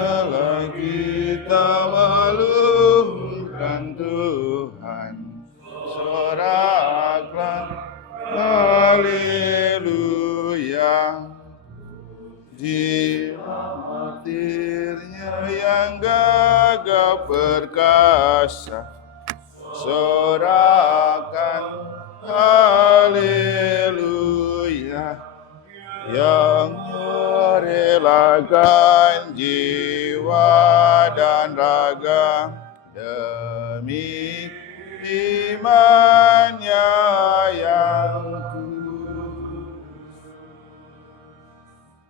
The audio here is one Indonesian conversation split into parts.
Biarlah kita meluluhkan Tuhan, soraklah haleluya. Jiwa martirnya yang gagah perkasa, sorakan haleluya. Yang merelakan jiwa dan raga demi imannya yang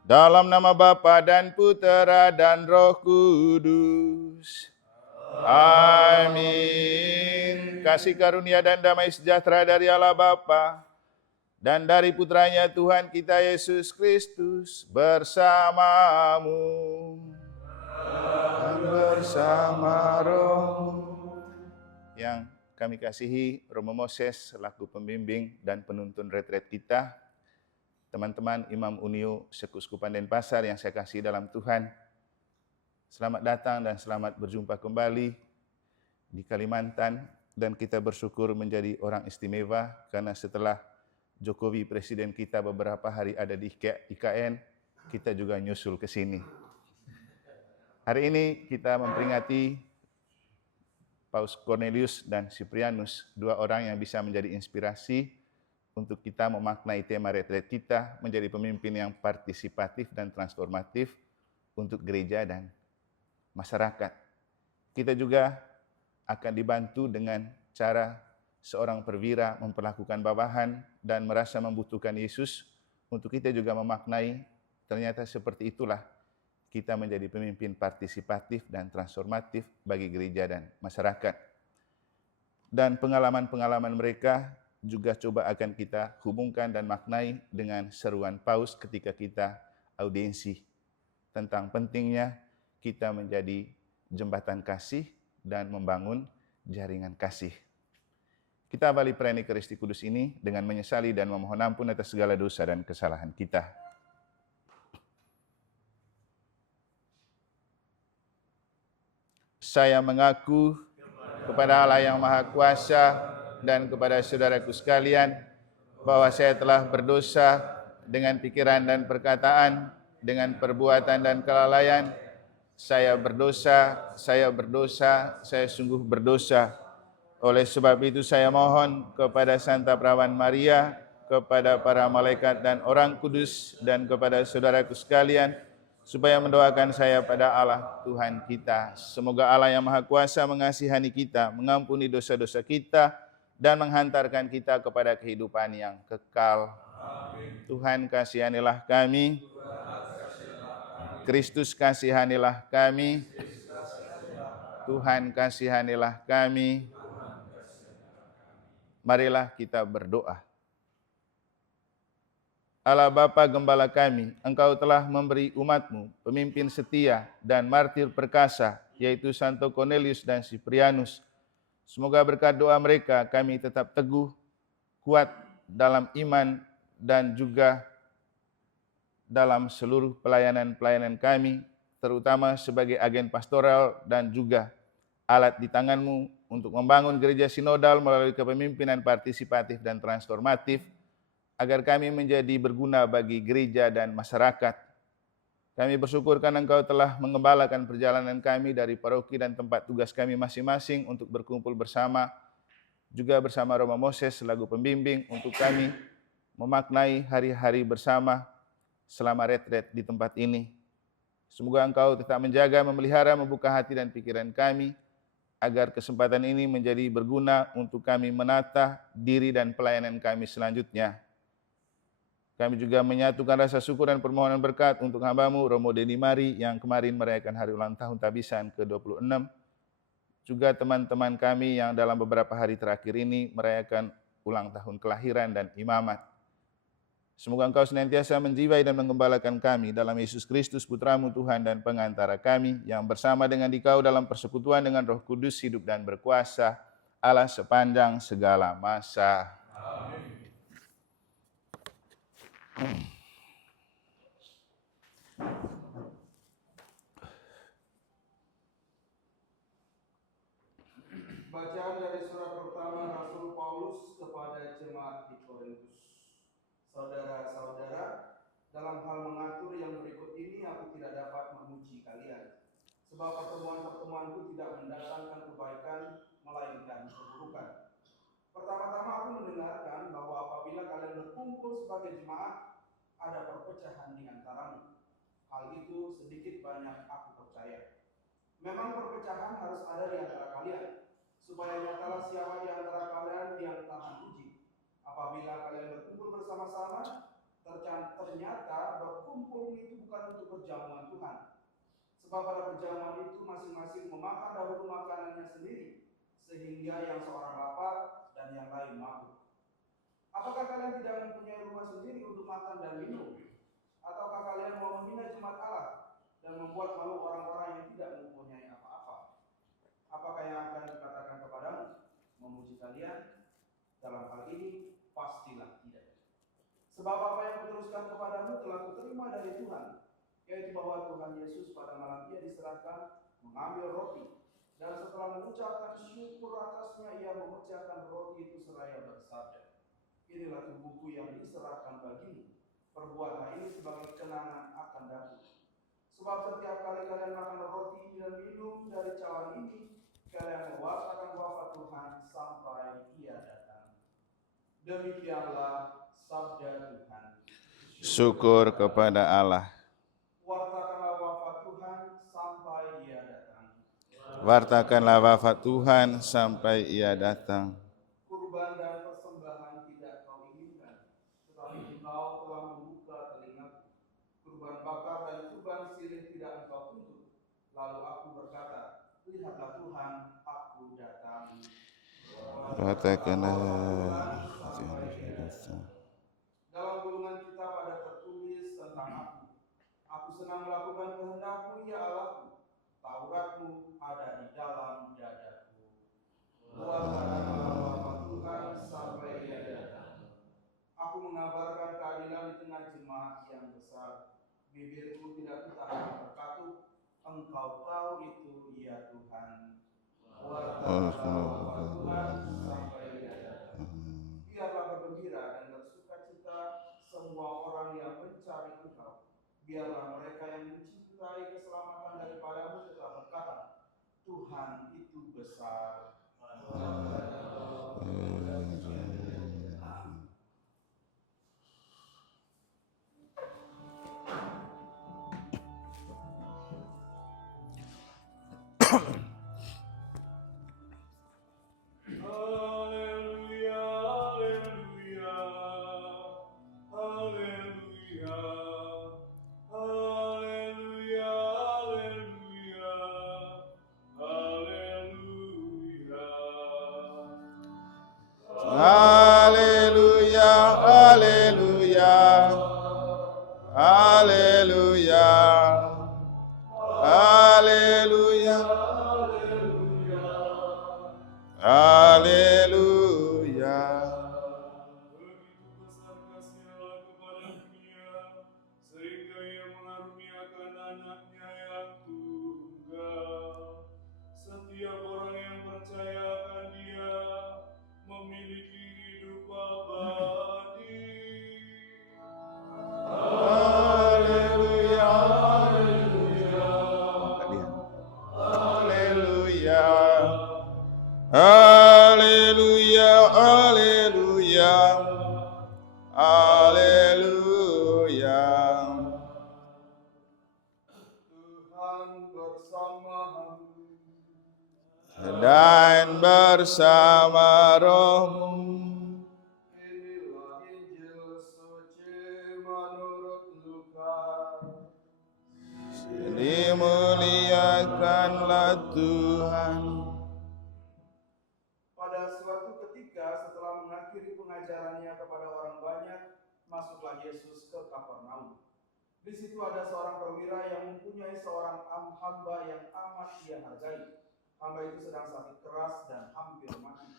dalam nama Bapa dan Putera dan Roh Kudus. Amin. Kasih karunia dan damai sejahtera dari Allah Bapa dan dari Putranya Tuhan kita Yesus Kristus bersamamu dan bersama rohmu. Yang kami kasihi, Romo Moses selaku pembimbing dan penuntun retret kita, teman-teman Imam Uniu Sekuskupan Denpasar yang saya kasih dalam Tuhan, selamat datang dan selamat berjumpa kembali di Kalimantan, dan kita bersyukur menjadi orang istimewa karena setelah Jokowi presiden kita beberapa hari ada di IKN, kita juga nyusul ke sini. Hari ini kita memperingati Paus Cornelius dan Cyprianus, dua orang yang bisa menjadi inspirasi untuk kita memaknai tema retret kita menjadi pemimpin yang partisipatif dan transformatif untuk gereja dan masyarakat. Kita juga akan dibantu dengan cara seorang perwira memperlakukan bawahan dan merasa membutuhkan Yesus, untuk kita juga memaknai ternyata seperti itulah kita menjadi pemimpin partisipatif dan transformatif bagi gereja dan masyarakat. Dan pengalaman-pengalaman mereka juga coba akan kita hubungkan dan maknai dengan seruan Paus ketika kita audiensi tentang pentingnya kita menjadi jembatan kasih dan membangun jaringan kasih. Kita awali perayaan Ekaristi Kudus ini dengan menyesali dan memohon ampun atas segala dosa dan kesalahan kita. Saya mengaku kepada Allah yang Maha Kuasa dan kepada saudaraku sekalian bahwa saya telah berdosa dengan pikiran dan perkataan, dengan perbuatan dan kelalaian. Saya berdosa, saya sungguh berdosa. Oleh sebab itu saya mohon kepada Santa Perawan Maria, kepada para malaikat dan orang kudus, dan kepada saudaraku sekalian, supaya mendoakan saya pada Allah Tuhan kita. Semoga Allah yang Maha Kuasa mengasihani kita, mengampuni dosa-dosa kita, dan menghantarkan kita kepada kehidupan yang kekal. Amin. Tuhan kasihanilah kami. Kristus kasihanilah kami. Tuhan kasihanilah kami. Marilah kita berdoa. Allah Bapa Gembala kami, Engkau telah memberi umat-Mu pemimpin setia dan martir perkasa, yaitu Santo Cornelius dan Cyprianus. Semoga berkat doa mereka kami tetap teguh, kuat dalam iman, dan juga dalam seluruh pelayanan-pelayanan kami, terutama sebagai agen pastoral dan juga alat di tangan-Mu untuk membangun gereja sinodal melalui kepemimpinan partisipatif dan transformatif, agar kami menjadi berguna bagi gereja dan masyarakat. Kami bersyukur karena Engkau telah mengembalakan perjalanan kami dari paroki dan tempat tugas kami masing-masing untuk berkumpul bersama, juga bersama Romo Moses selaku pembimbing untuk kami memaknai hari-hari bersama selama retret di tempat ini. Semoga Engkau tetap menjaga, memelihara, membuka hati dan pikiran kami, agar kesempatan ini menjadi berguna untuk kami menata diri dan pelayanan kami selanjutnya. Kami juga menyatukan rasa syukur dan permohonan berkat untuk hamba-Mu Romo Deni Mari yang kemarin merayakan hari ulang tahun Tabisan ke-26. Juga teman-teman kami yang dalam beberapa hari terakhir ini merayakan ulang tahun kelahiran dan imamat. Semoga Engkau senantiasa menjiwai dan menggembalakan kami dalam Yesus Kristus Putra-Mu Tuhan dan pengantara kami, yang bersama dengan Dikau dalam persekutuan dengan Roh Kudus hidup dan berkuasa Allah sepanjang segala masa. Amin. Bacaan dari surat pertama Rasul Paulus kepada jemaat di Korintus. Saudara-saudara, dalam hal mengatur yang berikut ini aku tidak dapat memuji kalian, sebab pertemuan-pertemuanku tidak mendatangkan kebaikan, melainkan keburukan. Pertama-tama aku mendengarkan bahwa apabila kalian berkumpul sebagai jemaat, ada perpecahan di antaramu. Hal itu sedikit banyak aku percaya. Memang perpecahan harus ada di antara kalian, supaya nyatalah siapa di antara kalian yang tahan uji. Apabila kalian berkumpul bersama-sama, ternyata berkumpul itu bukan untuk perjamuan Tuhan. Sebab pada perjamuan itu masing-masing memakan dahulu makanannya sendiri, sehingga yang seorang lapar dan yang lain mabuk. Apakah kalian tidak mempunyai rumah sendiri untuk makan dan minum? Ataukah kalian mau menghina jemaat Allah dan membuat malu orang-orang yang tidak mempunyai apa-apa? Apakah yang akan dikatakan kepadamu? Memuji kalian? Dalam hal ini pastilah tidak. Sebab apa yang kuteruskan kepadamu telah kuterima dari Tuhan, yaitu bahwa Tuhan Yesus pada malam Ia diserahkan mengambil roti, dan setelah mengucapkan syukur atasnya Ia memecahkan roti itu seraya bersabda, inilah tubuhku yang diserahkan bagimu, perbuatlah ini sebagai kenangan akan daku. Sebab setiap kali kalian makan roti dan minum dari cawan ini, kalian mewartakan wafat Tuhan sampai Ia datang. Demikianlah sabda Tuhan. Syukur kepada Allah. Wartakanlah wafat Tuhan sampai Ia datang. Wartakanlah wafat Tuhan sampai Ia datang. Kurban dan persembahan tidak kau inginkan, tetapi engkau telah membuka telingaku. Kurban bakar dan kurban sirih tidak engkau tuntut. Lalu aku berkata, lihatlah Tuhan, aku datang. Wartakanlah. Dalam gulungan kita pada tertulis tentang aku. Aku senang melakukan kehendak-Mu, ya Allah-Ku. Taurat-Mu ada di dalam dadaku. Wartakanlah wafat Tuhan sampai Ia datang. Aku mengabarkan keadilan di tengah jemaat yang besar. Bibirku tidak kutahan berkatup. Engkau tahu itu, ya Tuhan. Wartakanlah wafat Tuhan sampai Ia datang. Biarlah bergembira dan bersukacita semua orang yang mencari Engkau. Biarlah mereka yang mencintai keselamatan daripadamu tetap berkata, Tuhan itu besar. Haleluya, haleluya, haleluya, haleluya, haleluya. Begitu besar kasih Allah kepada dunia, sehingga Ia mengaruniakan anaknya yang tunggal. Setiap orang yang percaya akan Dia memiliki hidup abadi. Haleluya, haleluya, haleluya, haleluya, haleluya, haleluya. Tuhan bersamamu. Dan bersama rohmu. Inilah Injil suci menurut Lukas. Dimuliakanlah Tuhan. Pada suatu ketika setelah mengakhiri pengajarannya kepada orang banyak, masuklah Yesus ke Kapernaum. Di situ ada seorang perwira yang mempunyai seorang hamba yang amat dia hargai. Hamba itu sedang sakit keras dan hampir mati.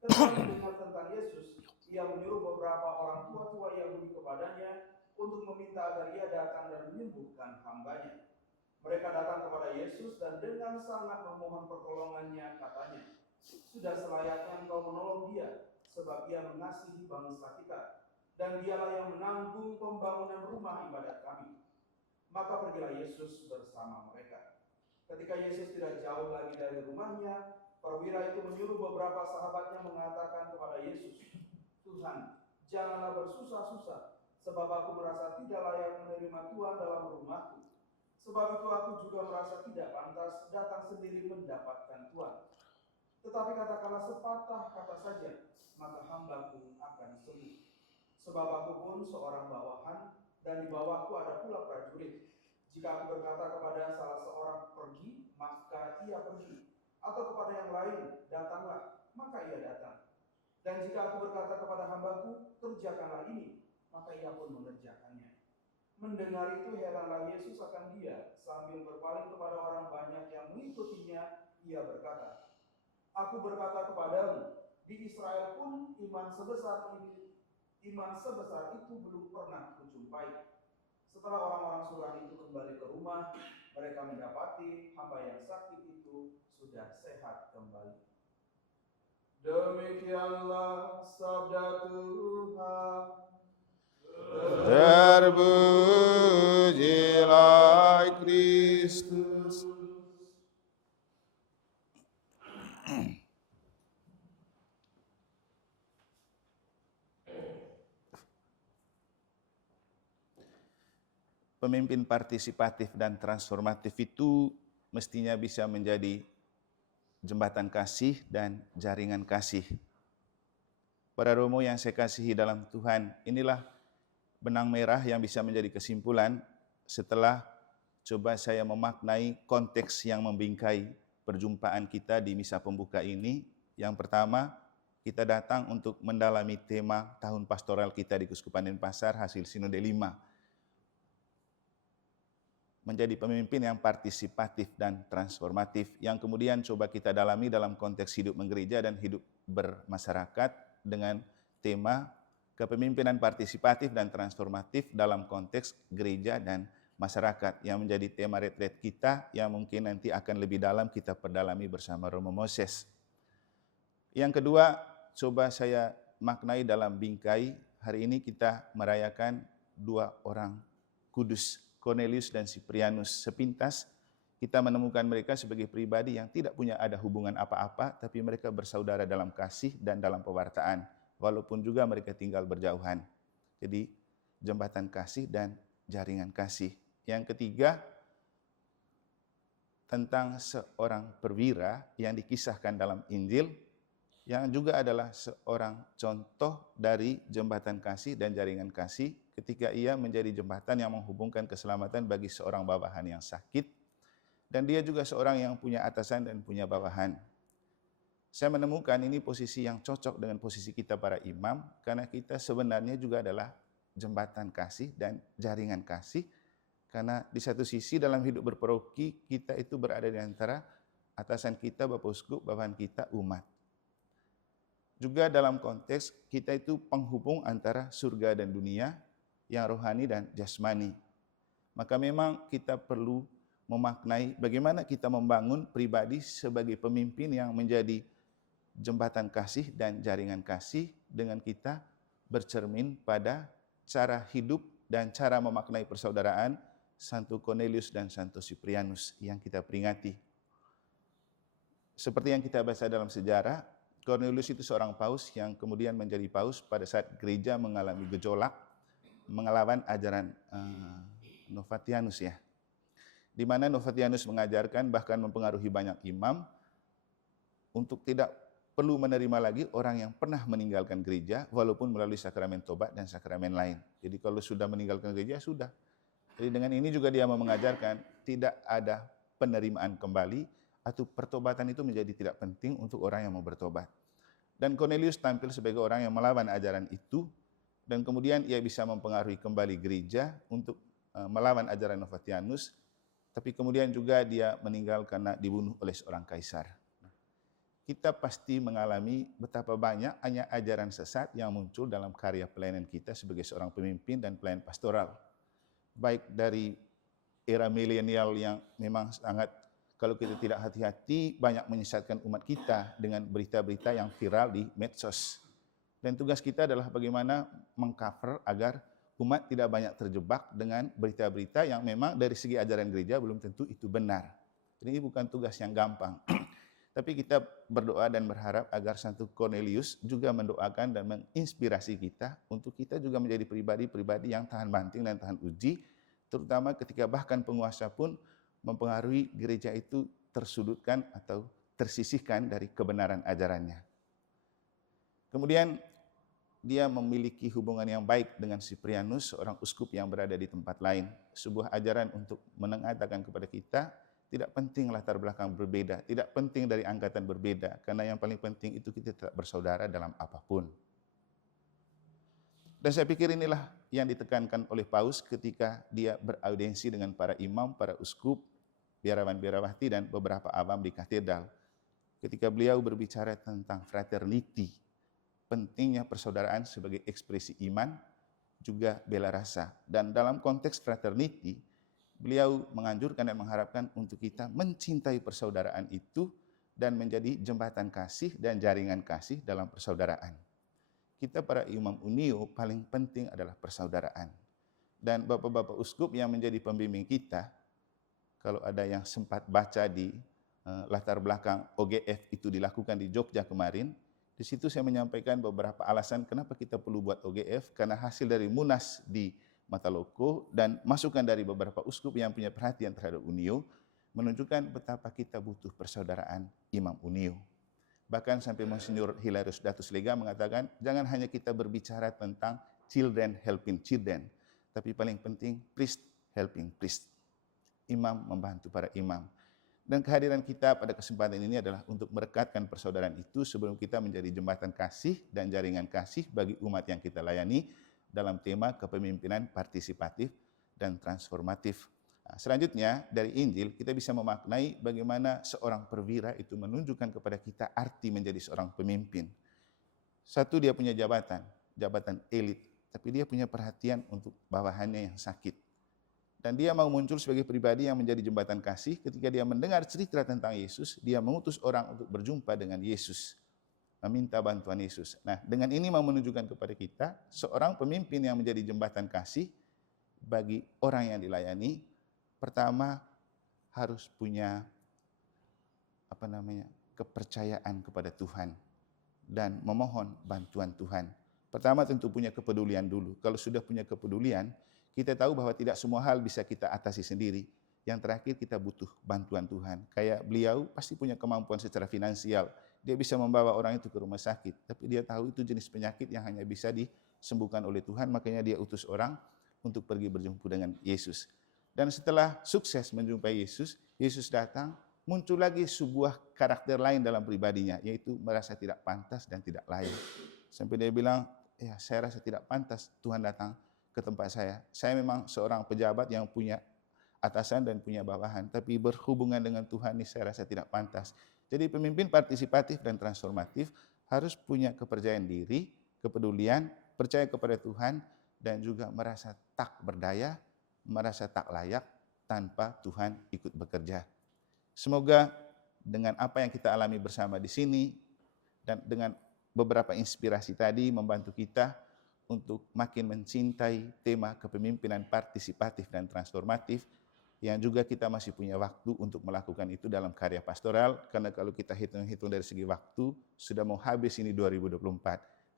Ketika mendengar tentang Yesus, ia menyuruh beberapa orang tua-tua Yahudi kepadanya untuk meminta agar ia datang dan menyembuhkan hambanya. Mereka datang kepada Yesus dan dengan sangat memohon pertolongannya, katanya, Sudah selayaknya engkau menolong dia, sebab ia mengasihi bangsa kita, dan dialah yang menanggung pembangunan rumah ibadat kami. Maka pergilah Yesus bersama mereka. Ketika Yesus tidak jauh lagi dari rumahnya, perwira itu menyuruh beberapa sahabatnya mengatakan kepada Yesus, Tuhan, janganlah bersusah-susah, sebab aku merasa tidak layak menerima Tuhan dalam rumahku. Sebab itu aku juga merasa tidak pantas datang sendiri mendapatkan Tuhan. Tetapi katakanlah sepatah kata saja, maka hambaku akan sembuh. Sebab aku pun seorang bawahan, dan di bawahku ada pula prajurit. Jika aku berkata kepada salah seorang pergi, maka ia pergi. Atau kepada yang lain, datanglah, maka ia datang. Dan jika aku berkata kepada hambaku, kerjakanlah ini, maka ia pun mengerjakannya. Mendengar itu heranlah Yesus akan dia, sambil berpaling kepada orang banyak yang mengikutinya, ia berkata, Aku berkata kepadamu, di Israel pun iman sebesar itu belum pernah kujumpai. Setelah orang-orang surat itu kembali ke rumah, mereka mendapati hamba yang sakit itu sudah sehat kembali. Demikianlah sabda Tuhan. Terpujilah Kristus. Pemimpin partisipatif dan transformatif itu mestinya bisa menjadi jembatan kasih dan jaringan kasih. Para Romo yang saya kasihi dalam Tuhan, inilah benang merah yang bisa menjadi kesimpulan setelah coba saya memaknai konteks yang membingkai perjumpaan kita di misa pembuka ini. Yang pertama, kita datang untuk mendalami tema tahun pastoral kita di Keuskupan Denpasar, hasil Sinode 5. Menjadi pemimpin yang partisipatif dan transformatif, yang kemudian coba kita dalami dalam konteks hidup menggereja dan hidup bermasyarakat dengan tema kepemimpinan partisipatif dan transformatif dalam konteks gereja dan masyarakat, yang menjadi tema retret kita yang mungkin nanti akan lebih dalam kita perdalami bersama Romo Moses. Yang kedua, coba saya maknai dalam bingkai, hari ini kita merayakan dua orang kudus, Cornelius dan Cyprianus. Sepintas kita menemukan mereka sebagai pribadi yang tidak punya ada hubungan apa-apa, tapi mereka bersaudara dalam kasih dan dalam pewartaan, walaupun juga mereka tinggal berjauhan. Jadi jembatan kasih dan jaringan kasih. Yang ketiga, tentang seorang perwira yang dikisahkan dalam Injil, yang juga adalah seorang contoh dari jembatan kasih dan jaringan kasih ketika ia menjadi jembatan yang menghubungkan keselamatan bagi seorang bawahan yang sakit, dan dia juga seorang yang punya atasan dan punya bawahan. Saya menemukan ini posisi yang cocok dengan posisi kita para imam, karena kita sebenarnya juga adalah jembatan kasih dan jaringan kasih, karena di satu sisi dalam hidup berparoki kita itu berada di antara atasan kita, Bapak Uskup, bawahan kita, umat. Juga dalam konteks kita itu penghubung antara surga dan dunia, yang rohani dan jasmani. Maka memang kita perlu memaknai bagaimana kita membangun pribadi sebagai pemimpin yang menjadi jembatan kasih dan jaringan kasih, dengan kita bercermin pada cara hidup dan cara memaknai persaudaraan Santo Cornelius dan Santo Cyprianus yang kita peringati. Seperti yang kita baca dalam sejarah, Cornelius itu seorang paus yang kemudian menjadi paus pada saat gereja mengalami gejolak melawan ajaran Novatianus, ya. Di mana Novatianus mengajarkan bahkan mempengaruhi banyak imam untuk tidak perlu menerima lagi orang yang pernah meninggalkan gereja walaupun melalui sakramen tobat dan sakramen lain. Jadi kalau sudah meninggalkan gereja, sudah. Jadi dengan ini juga dia mengajarkan tidak ada penerimaan kembali atau pertobatan itu menjadi tidak penting untuk orang yang mau bertobat. Dan Cornelius tampil sebagai orang yang melawan ajaran itu, dan kemudian ia bisa mempengaruhi kembali gereja untuk melawan ajaran Novatianus, tapi kemudian juga dia meninggal karena dibunuh oleh seorang kaisar. Kita pasti mengalami betapa banyak hanya ajaran sesat yang muncul dalam karya pelayanan kita sebagai seorang pemimpin dan pelayan pastoral. Baik dari era milenial yang memang sangat Kalau kita tidak hati-hati, banyak menyesatkan umat kita dengan berita-berita yang viral di medsos. Dan tugas kita adalah bagaimana mengcover agar umat tidak banyak terjebak dengan berita-berita yang memang dari segi ajaran gereja belum tentu itu benar. Jadi ini bukan tugas yang gampang. Tapi kita berdoa dan berharap agar Santo Cornelius juga mendoakan dan menginspirasi kita untuk kita juga menjadi pribadi-pribadi yang tahan banting dan tahan uji, terutama ketika bahkan penguasa pun mempengaruhi gereja itu tersudutkan atau tersisihkan dari kebenaran ajarannya. Kemudian dia memiliki hubungan yang baik dengan Cyprianus, seorang uskup yang berada di tempat lain. Sebuah ajaran untuk mengatakan kepada kita, tidak penting latar belakang berbeda, tidak penting dari angkatan berbeda, karena yang paling penting itu kita tetap bersaudara dalam apapun. Dan saya pikir inilah yang ditekankan oleh Paus ketika dia beraudiensi dengan para imam, para uskup, biarawan-biarawati, dan beberapa awam di katedral. Ketika beliau berbicara tentang fraternity, pentingnya persaudaraan sebagai ekspresi iman, juga bela rasa. Dan dalam konteks fraternity, beliau menganjurkan dan mengharapkan untuk kita mencintai persaudaraan itu dan menjadi jembatan kasih dan jaringan kasih dalam persaudaraan. Kita para imam unio paling penting adalah persaudaraan. Dan bapak-bapak uskup yang menjadi pembimbing kita, kalau ada yang sempat baca di latar belakang OGF itu dilakukan di Jogja kemarin, di situ saya menyampaikan beberapa alasan kenapa kita perlu buat OGF, karena hasil dari Munas di Mataloko dan masukan dari beberapa uskup yang punya perhatian terhadap unio menunjukkan betapa kita butuh persaudaraan imam unio. Bahkan sampai Monsinyur Hilarius Datus Lega mengatakan, jangan hanya kita berbicara tentang children helping children, tapi paling penting priest helping priest. Imam membantu para imam. Dan kehadiran kita pada kesempatan ini adalah untuk merekatkan persaudaraan itu sebelum kita menjadi jembatan kasih dan jaringan kasih bagi umat yang kita layani dalam tema kepemimpinan partisipatif dan transformatif. Nah, selanjutnya dari Injil kita bisa memaknai bagaimana seorang perwira itu menunjukkan kepada kita arti menjadi seorang pemimpin. Satu, dia punya jabatan elit, tapi dia punya perhatian untuk bawahannya yang sakit. Dan dia mau muncul sebagai pribadi yang menjadi jembatan kasih. Ketika dia mendengar cerita tentang Yesus, dia mengutus orang untuk berjumpa dengan Yesus, meminta bantuan Yesus. Nah, dengan ini mau menunjukkan kepada kita, seorang pemimpin yang menjadi jembatan kasih bagi orang yang dilayani, pertama harus punya kepercayaan kepada Tuhan dan memohon bantuan Tuhan. Pertama tentu punya kepedulian dulu. Kalau sudah punya kepedulian, kita tahu bahwa tidak semua hal bisa kita atasi sendiri. Yang terakhir kita butuh bantuan Tuhan. Kayak beliau pasti punya kemampuan secara finansial. Dia bisa membawa orang itu ke rumah sakit. Tapi dia tahu itu jenis penyakit yang hanya bisa disembuhkan oleh Tuhan. Makanya dia utus orang untuk pergi berjumpa dengan Yesus. Dan setelah sukses menjumpai Yesus, Yesus datang, muncul lagi sebuah karakter lain dalam pribadinya, yaitu merasa tidak pantas dan tidak layak. Sampai dia bilang, ya saya rasa tidak pantas Tuhan datang ke tempat saya. Saya memang seorang pejabat yang punya atasan dan punya bawahan, tapi berhubungan dengan Tuhan ini saya rasa tidak pantas. Jadi pemimpin partisipatif dan transformatif harus punya kepercayaan diri, kepedulian, percaya kepada Tuhan, dan juga merasa tak berdaya, merasa tak layak tanpa Tuhan ikut bekerja. Semoga dengan apa yang kita alami bersama di sini dan dengan beberapa inspirasi tadi membantu kita untuk makin mencintai tema kepemimpinan partisipatif dan transformatif, yang juga kita masih punya waktu untuk melakukan itu dalam karya pastoral, karena kalau kita hitung-hitung dari segi waktu, sudah mau habis ini 2024,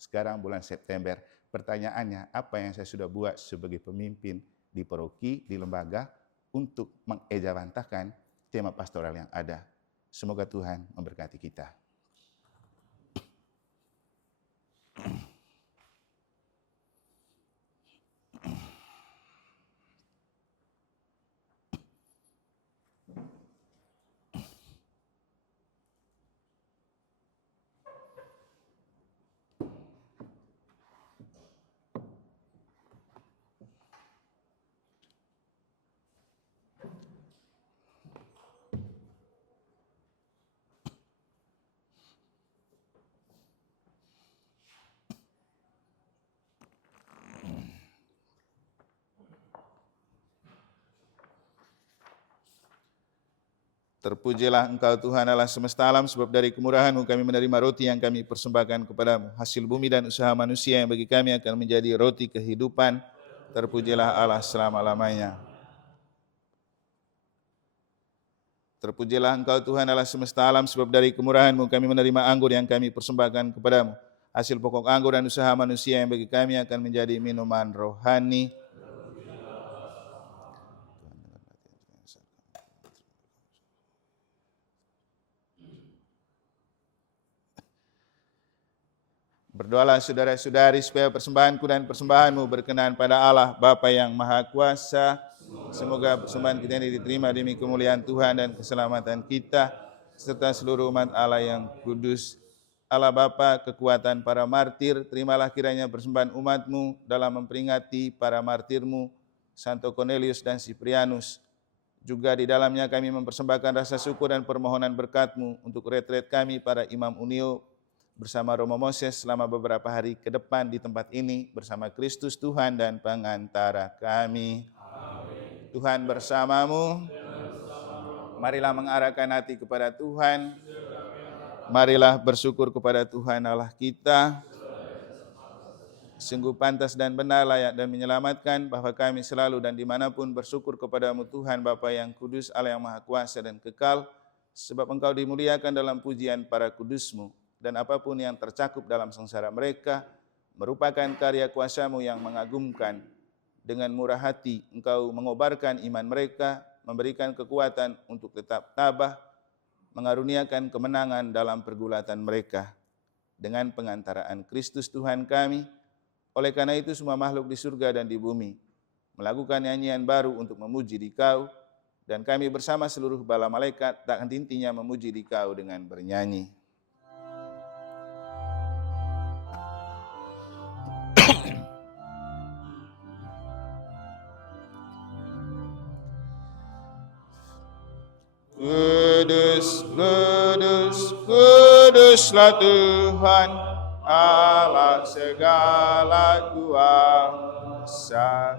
sekarang bulan September. Pertanyaannya, apa yang saya sudah buat sebagai pemimpin di paroki, di lembaga, untuk mengejawantahkan tema pastoral yang ada. Semoga Tuhan memberkati kita. Terpujilah Engkau Tuhan Allah semesta alam, sebab dari kemurahan-Mu kami menerima roti yang kami persembahkan kepadamu, hasil bumi dan usaha manusia yang bagi kami akan menjadi roti kehidupan. Terpujilah Allah selama-lamanya. Terpujilah Engkau Tuhan Allah semesta alam, sebab dari kemurahan-Mu kami menerima anggur yang kami persembahkan kepadamu, hasil pokok anggur dan usaha manusia yang bagi kami akan menjadi minuman rohani. Berdoalah saudara-saudari supaya persembahanku dan persembahanmu berkenan pada Allah Bapa yang Maha Kuasa. Semoga persembahan kita ini diterima demi kemuliaan Tuhan dan keselamatan kita, serta seluruh umat Allah yang kudus. Allah Bapa, kekuatan para martir, terimalah kiranya persembahan umat-Mu dalam memperingati para martir-Mu, Santo Cornelius dan Siprianus. Juga di dalamnya kami mempersembahkan rasa syukur dan permohonan berkat-Mu untuk retret kami para Imam Unio, bersama Romo Moses selama beberapa hari ke depan di tempat ini, bersama Kristus Tuhan dan pengantara kami. Amin. Tuhan bersamamu. Marilah mengarahkan hati kepada Tuhan. Marilah bersyukur kepada Tuhan Allah kita. Sungguh pantas dan benar, layak dan menyelamatkan bahwa kami selalu dan dimanapun bersyukur kepadamu Tuhan Bapa yang kudus, Allah yang Maha Kuasa dan kekal, sebab Engkau dimuliakan dalam pujian para kudus-Mu. Dan apapun yang tercakup dalam sengsara mereka merupakan karya kuasa-Mu yang mengagumkan. Dengan murah hati Engkau mengobarkan iman mereka, memberikan kekuatan untuk tetap tabah, mengaruniakan kemenangan dalam pergulatan mereka. Dengan pengantaraan Kristus Tuhan kami, oleh karena itu semua makhluk di surga dan di bumi melakukan nyanyian baru untuk memuji Dikau, dan kami bersama seluruh bala malaikat tak henti-hentinya memuji Dikau dengan bernyanyi. Kudus, kudus, kuduslah Tuhan, Allah segala kuasa.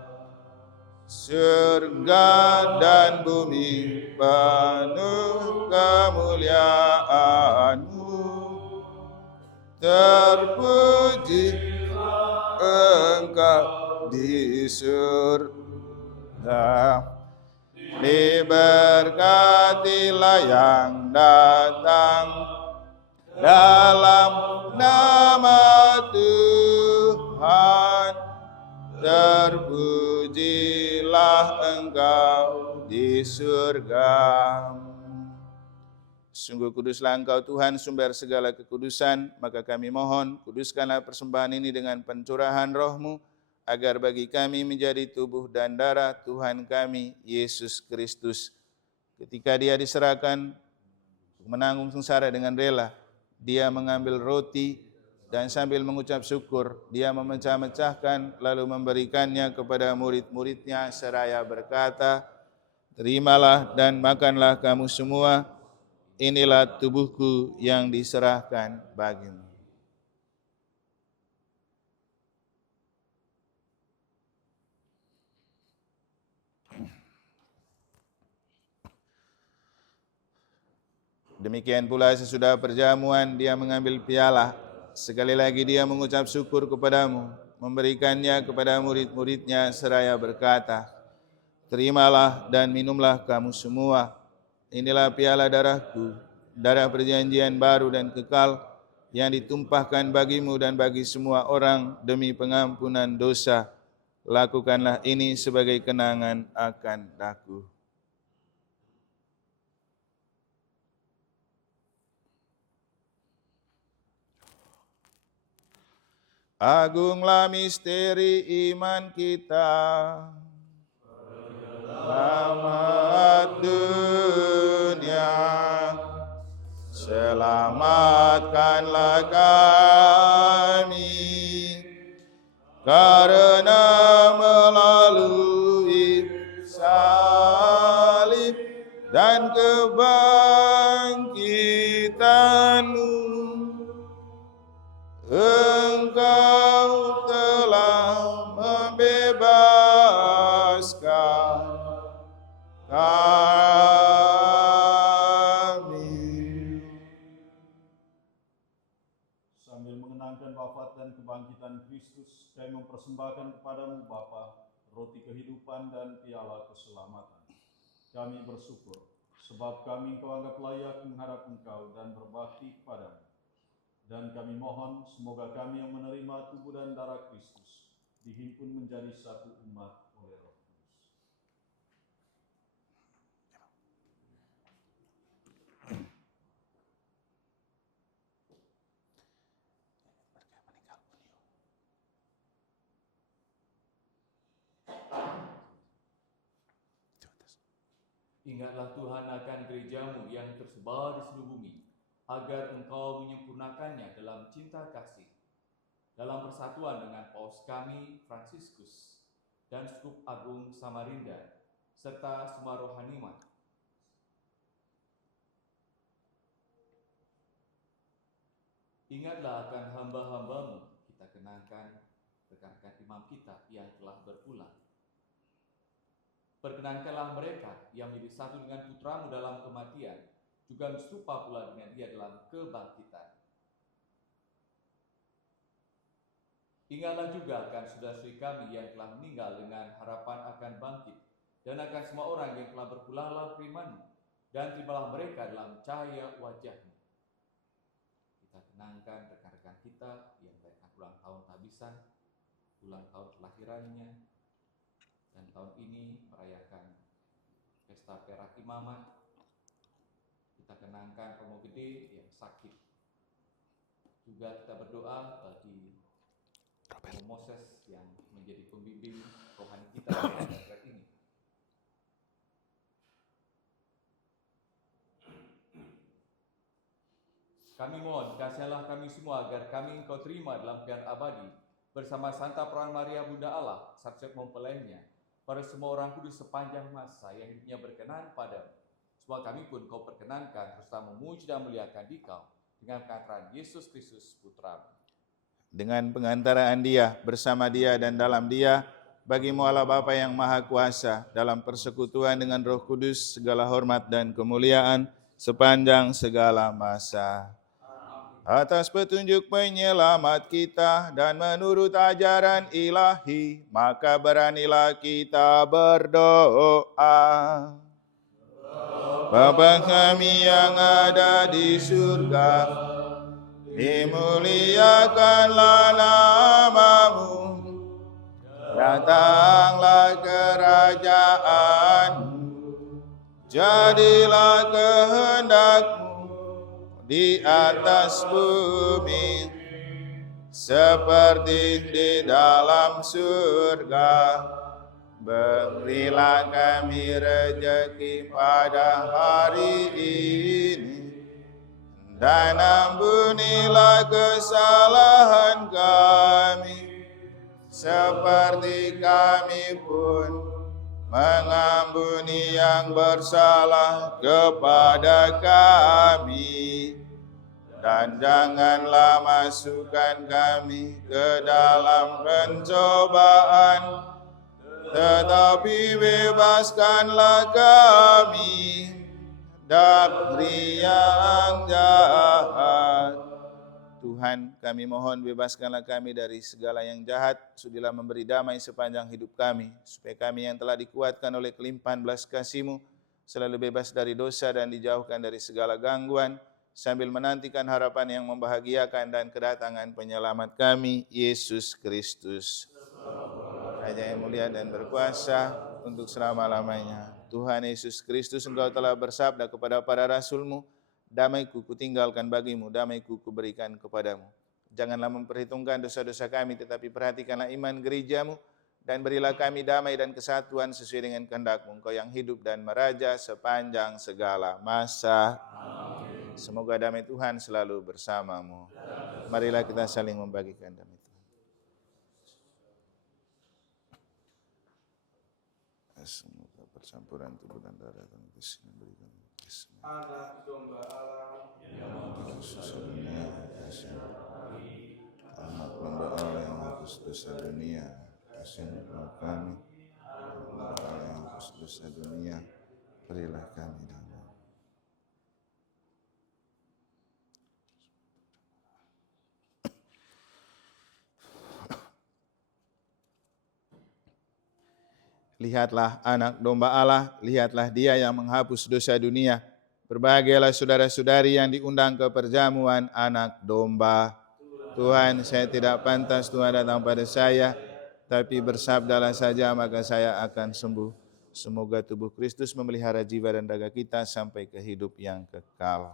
Surga dan bumi penuh kemuliaan-Mu. Terpuji Engkau di surga. Diberkatilah yang datang dalam nama Tuhan. Terpujilah Engkau di surga. Sungguh kuduslah Engkau Tuhan, sumber segala kekudusan. Maka kami mohon, kuduskanlah persembahan ini dengan pencurahan Roh-Mu, agar bagi kami menjadi tubuh dan darah Tuhan kami, Yesus Kristus. Ketika Dia diserahkan menanggung sengsara dengan rela, Dia mengambil roti dan sambil mengucap syukur, Dia memecah-mecahkan lalu memberikannya kepada murid-muridnya seraya berkata, "Terimalah dan makanlah kamu semua, inilah tubuhku yang diserahkan bagimu." Demikian pula sesudah perjamuan Dia mengambil piala. Sekali lagi Dia mengucap syukur kepadamu, memberikannya kepada murid-muridnya seraya berkata, "Terimalah dan minumlah kamu semua. Inilah piala darahku, darah perjanjian baru dan kekal, yang ditumpahkan bagimu dan bagi semua orang demi pengampunan dosa. Lakukanlah ini sebagai kenangan akan aku." Agunglah misteri iman kita. Selamat dunia, selamatkanlah kami, karena melalui salib dan kebangkitan-Mu, Engkau telah membebaskan kami. mengenangkan wafat dan kebangkitan Kristus, kami mempersembahkan kepadamu Bapa, roti kehidupan dan piala keselamatan. Kami bersyukur, sebab kami Engkau anggap layak menghadap Engkau dan berbakti kepadamu. Dan kami mohon, semoga kami yang menerima tubuh dan darah Kristus, dihimpun menjadi satu umat oleh Roh Kudus. Ingatlah Tuhan akan gerejamu yang tersebar di seluruh bumi, agar Engkau menyempurnakannya dalam cinta kasih, dalam persatuan dengan Paus kami, Fransiskus, dan Skup Agung Samarinda, serta semua rohanimat. Ingatlah akan hamba-hambamu, kita kenangkan rekan-rekan imam kita yang telah berpulang. Perkenankanlah mereka yang menjadi satu dengan putramu dalam kematian, juga serupa pula dengan dia dalam kebangkitan. Ingatlah juga akan saudara-saudari kami yang telah meninggal dengan harapan akan bangkit, dan akan semua orang yang telah berpulang dalam firman-Mu, dan terimalah mereka dalam cahaya wajah-Mu. Kita kenangkan rekan-rekan kita yang merayakan ulang tahun tabisan, ulang tahun kelahirannya, dan tahun ini merayakan pesta perak imamat. Kita kenangkan Romo Gede yang sakit. Juga kita berdoa bagi Romo Moses yang menjadi pembimbing rohani kita pada saat ini. Kami mohon, kasihilah kami semua agar kami Engkau terima dalam pilihan abadi bersama Santa Perawan Maria Bunda Allah, satu mempelainya, pada semua orang kudus sepanjang masa yang hidupnya berkenan padamu. Semua kami pun Kau perkenankan serta memuji dan muliakan Dikau dengan pengantaran Yesus Kristus Putra-Mu. Dengan pengantaraan Dia, bersama Dia dan dalam Dia, bagi-Mu Allah Bapa yang Maha Kuasa, dalam persekutuan dengan Roh Kudus, segala hormat dan kemuliaan sepanjang segala masa. Atas petunjuk penyelamat kita dan menurut ajaran ilahi, maka beranilah kita berdoa. Bapa kami yang ada di surga, dimuliakanlah nama-Mu, datanglah kerajaan-Mu, jadilah kehendak-Mu di atas bumi seperti di dalam surga. Berilah kami rejeki pada hari ini, dan ampunilah kesalahan kami, seperti kami pun mengampuni yang bersalah kepada kami. Dan janganlah masukkan kami ke dalam pencobaan, tetapi bebaskanlah kami dari yang jahat. Tuhan, kami mohon bebaskanlah kami dari segala yang jahat, sudilah memberi damai sepanjang hidup kami, supaya kami yang telah dikuatkan oleh kelimpahan belas kasih-Mu, selalu bebas dari dosa dan dijauhkan dari segala gangguan, sambil menantikan harapan yang membahagiakan dan kedatangan penyelamat kami, Yesus Kristus. Raja yang mulia dan berkuasa untuk selama-lamanya. Tuhan Yesus Kristus, Engkau telah bersabda kepada para rasul-Mu, damai-Ku kutinggalkan bagimu, damai-Ku kuberikan kepadamu. Janganlah memperhitungkan dosa-dosa kami, tetapi perhatikanlah iman gereja-Mu, dan berilah kami damai dan kesatuan sesuai dengan kehendak-Mu, Engkau yang hidup dan meraja sepanjang segala masa. Amin. Semoga damai Tuhan selalu bersamamu. Marilah kita saling membagikan damai Tuhan. Semoga percampuran tubuh dan darah Tuhan Yesus memberikan Anak domba Allah yang khusus dunia, anak domba Allah yang hapus dosa dunia, kasihanilah kami. Domba Allah yang hapus dosa dunia, berilah kami damai. lihatlah anak domba Allah, lihatlah dia yang menghapus dosa dunia. Berbahagialah saudara-saudari yang diundang ke perjamuan anak domba. Tuhan, saya tidak pantas Tuhan datang pada saya, tapi bersabdalah saja maka saya akan sembuh. Semoga tubuh Kristus memelihara jiwa dan raga kita sampai ke hidup yang kekal.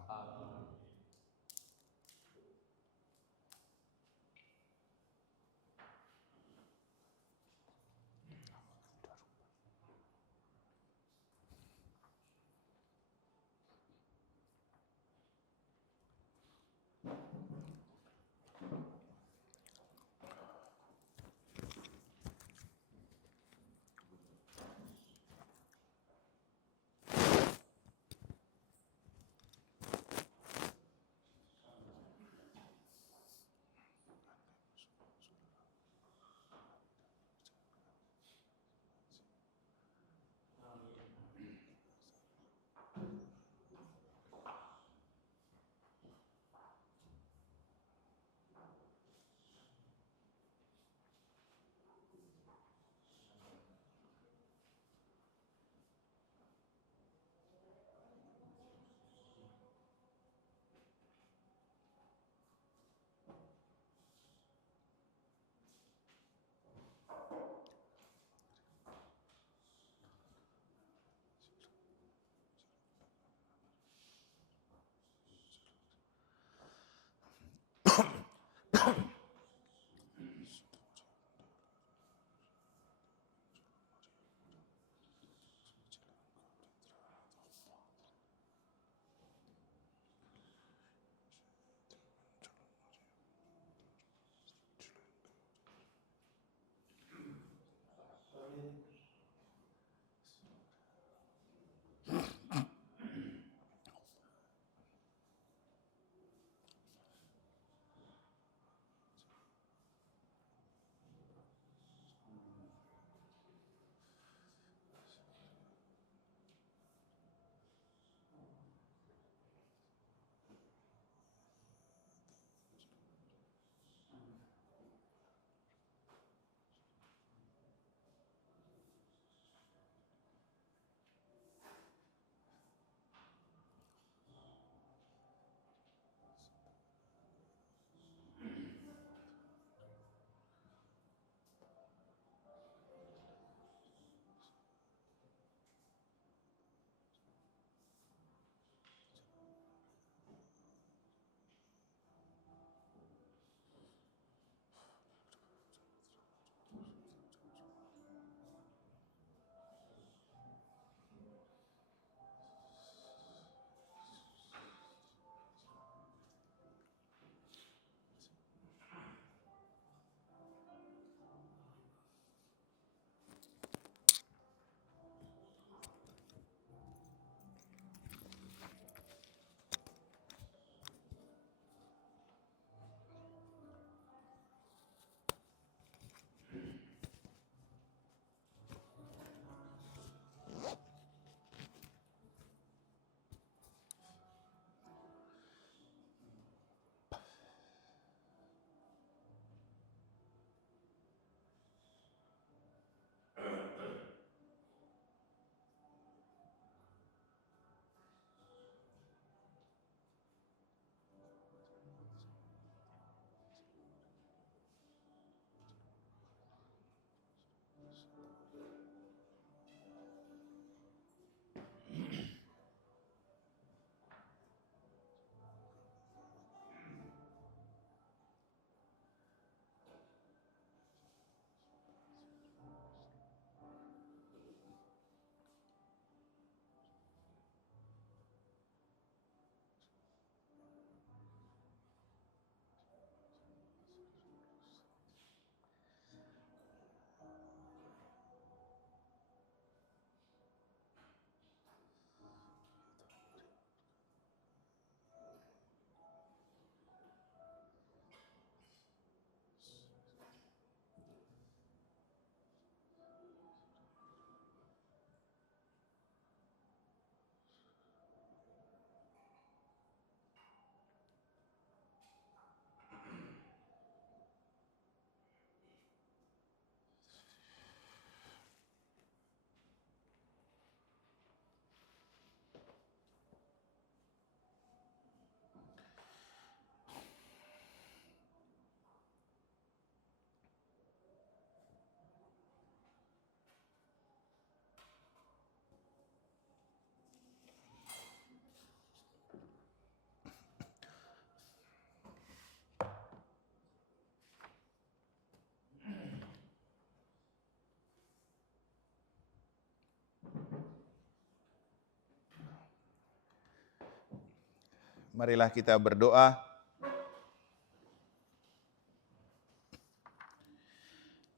Marilah kita berdoa.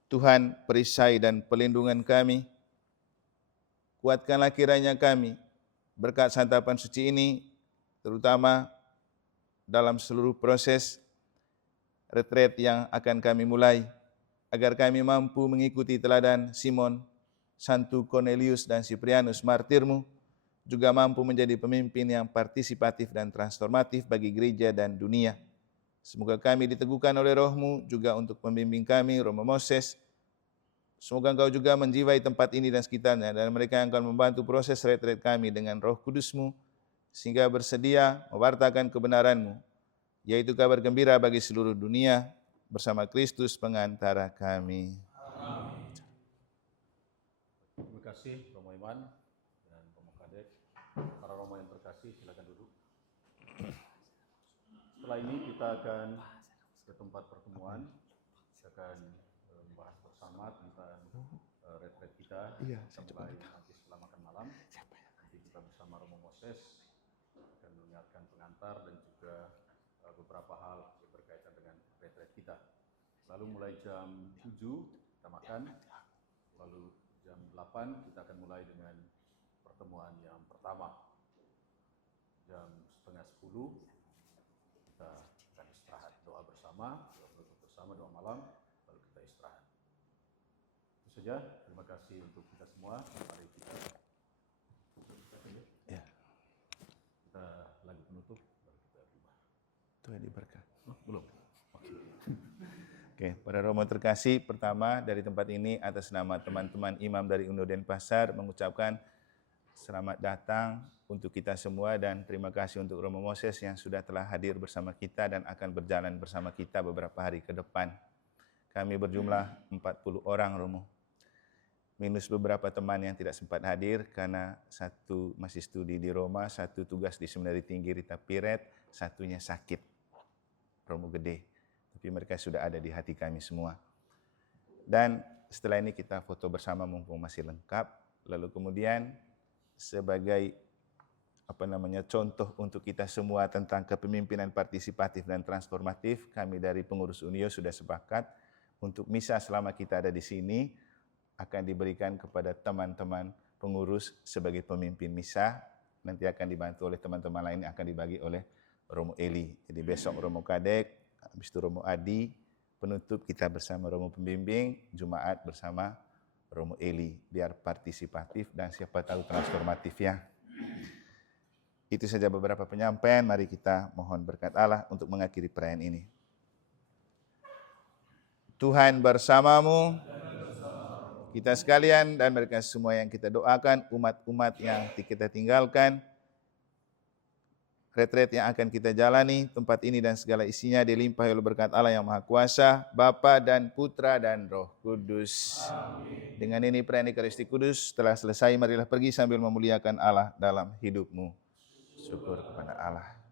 Tuhan, perisai dan pelindungan kami, kuatkanlah kiranya kami berkat santapan suci ini, terutama dalam seluruh proses retret yang akan kami mulai, agar kami mampu mengikuti teladan Simon, Santo Cornelius dan Siprianus martirmu, juga mampu menjadi pemimpin yang partisipatif dan transformatif bagi gereja dan dunia. Semoga kami diteguhkan oleh Roh-Mu juga untuk membimbing kami, Romo Moses. Semoga Engkau juga menjiwai tempat ini dan sekitarnya, dan mereka yang akan membantu proses retret kami dengan Roh Kudus-Mu, sehingga bersedia mewartakan kebenaran-Mu, yaitu kabar gembira bagi seluruh dunia, bersama Kristus pengantara kami. Amin. Terima kasih Romo Iman dan Romo Kadek. Para Romo yang terkasih, silakan duduk. Setelah ini kita akan ke tempat pertemuan. Kita akan membahas bersama tentang retret kita. Kita mulai nanti setelah makan malam. Nanti kita bersama Romo Moses akan mengingatkan pengantar dan juga beberapa hal yang berkaitan dengan retret kita. Lalu mulai jam 7 kita makan. Lalu jam 8 kita akan mulai dengan pertemuan yang pertama. Jam setengah 10 kita akan istirahat, doa bersama, doa penutup bersama, doa malam, lalu kita istirahat. Itu saja, terima kasih untuk kita semua. Mari kita kita lagu penutup, baru kita bubar. Tuhan diberkati. Oh, belum? Oke, para Romo terkasih, pertama dari tempat ini atas nama teman-teman imam dari UNO Denpasar mengucapkan selamat datang untuk kita semua dan terima kasih untuk Romo Moses yang sudah telah hadir bersama kita dan akan berjalan bersama kita beberapa hari ke depan. Kami berjumlah 40 orang, Romo. Minus beberapa teman yang tidak sempat hadir karena satu masih studi di Roma, satu tugas di Seminari Tinggi Rita Piret, satunya sakit, Romo Gede. Tapi mereka sudah ada di hati kami semua. Dan setelah ini kita foto bersama mumpung masih lengkap. Lalu kemudian sebagai contoh untuk kita semua tentang kepemimpinan partisipatif dan transformatif, kami dari pengurus Unio sudah sepakat untuk misa selama kita ada di sini akan diberikan kepada teman-teman pengurus sebagai pemimpin misa. Nanti akan dibantu oleh teman-teman lain yang akan dibagi oleh Romo Eli. Jadi besok Romo Kadek, habis itu Romo Adi, penutup kita bersama Romo Pembimbing, Jumat bersama Romo Eli, biar partisipatif dan siapa tahu transformatif ya. Itu saja beberapa penyampaian, mari kita mohon berkat Allah untuk mengakhiri perayaan ini. Tuhan bersamamu, kita sekalian dan mereka semua yang kita doakan, umat-umat yang kita tinggalkan, retret yang akan kita jalani, tempat ini dan segala isinya dilimpahi oleh berkat Allah yang Maha Kuasa, Bapa dan Putra dan Roh Kudus. Amin. Dengan ini perayaan Ekaristi Kudus telah selesai, marilah pergi sambil memuliakan Allah dalam hidupmu. Syukur kepada Allah.